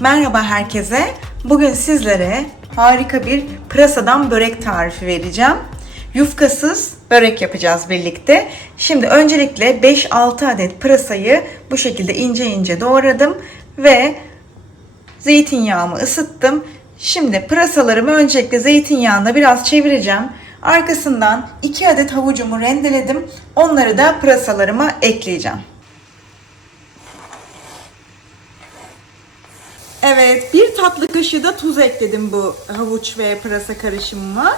Merhaba herkese. Bugün sizlere harika bir pırasadan börek tarifi vereceğim. Yufkasız börek yapacağız birlikte. Şimdi öncelikle 5-6 adet pırasayı bu şekilde ince ince doğradım ve zeytinyağımı ısıttım. Şimdi pırasalarımı öncelikle zeytinyağında biraz çevireceğim. Arkasından 2 adet havucumu rendeledim. Onları da pırasalarıma ekleyeceğim. Evet, bir tatlı kaşığı da tuz ekledim bu havuç ve pırasa karışımıma.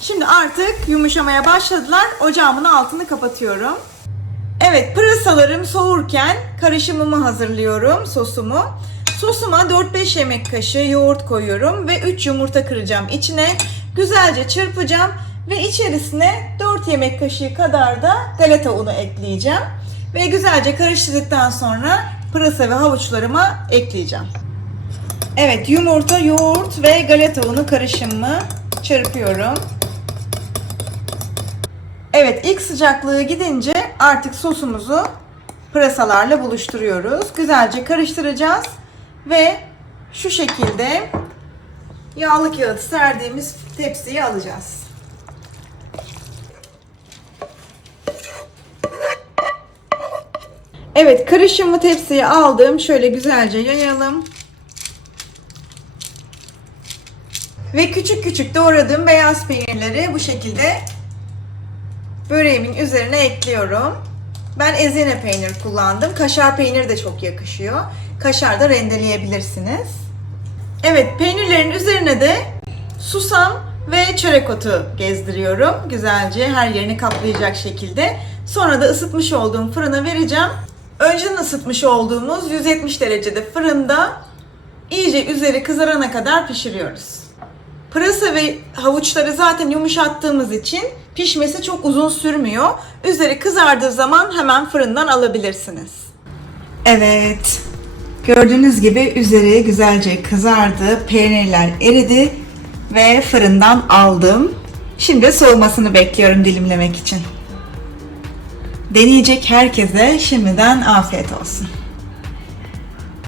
Şimdi artık yumuşamaya başladılar. Ocağımın altını kapatıyorum. Evet, pırasalarım soğurken karışımımı hazırlıyorum, sosumu. Sosuma 4-5 yemek kaşığı yoğurt koyuyorum ve 3 yumurta kıracağım içine. Güzelce çırpacağım ve içerisine 4 yemek kaşığı kadar da galeta unu ekleyeceğim. Ve güzelce karıştırdıktan sonra pırasa ve havuçlarıma ekleyeceğim. Evet, yumurta, yoğurt ve galeta unu karışımı çırpıyorum. Evet, ilk sıcaklığı gidince artık sosumuzu pırasalarla buluşturuyoruz. Güzelce karıştıracağız ve şu şekilde yağlı kağıt serdiğimiz tepsiye alacağız. Evet, karışımı tepsiye aldım. Şöyle güzelce yayalım. Ve küçük küçük doğradığım beyaz peynirleri bu şekilde böreğimin üzerine ekliyorum. Ben ezine peynir kullandım. Kaşar peynir de çok yakışıyor. Kaşar da rendeleyebilirsiniz. Evet peynirlerin üzerine de susam ve çörek otu gezdiriyorum. Güzelce her yerini kaplayacak şekilde. Sonra da ısıtmış olduğum fırına vereceğim. Önceden ısıtmış olduğumuz 170 derecede fırında iyice üzeri kızarana kadar pişiriyoruz. Pırasa ve havuçları zaten yumuşattığımız için pişmesi çok uzun sürmüyor. Üzeri kızardığı zaman hemen fırından alabilirsiniz. Evet. Gördüğünüz gibi üzeri güzelce kızardı. Peynirler eridi ve fırından aldım. Şimdi soğumasını bekliyorum dilimlemek için. Deneyecek herkese şimdiden afiyet olsun.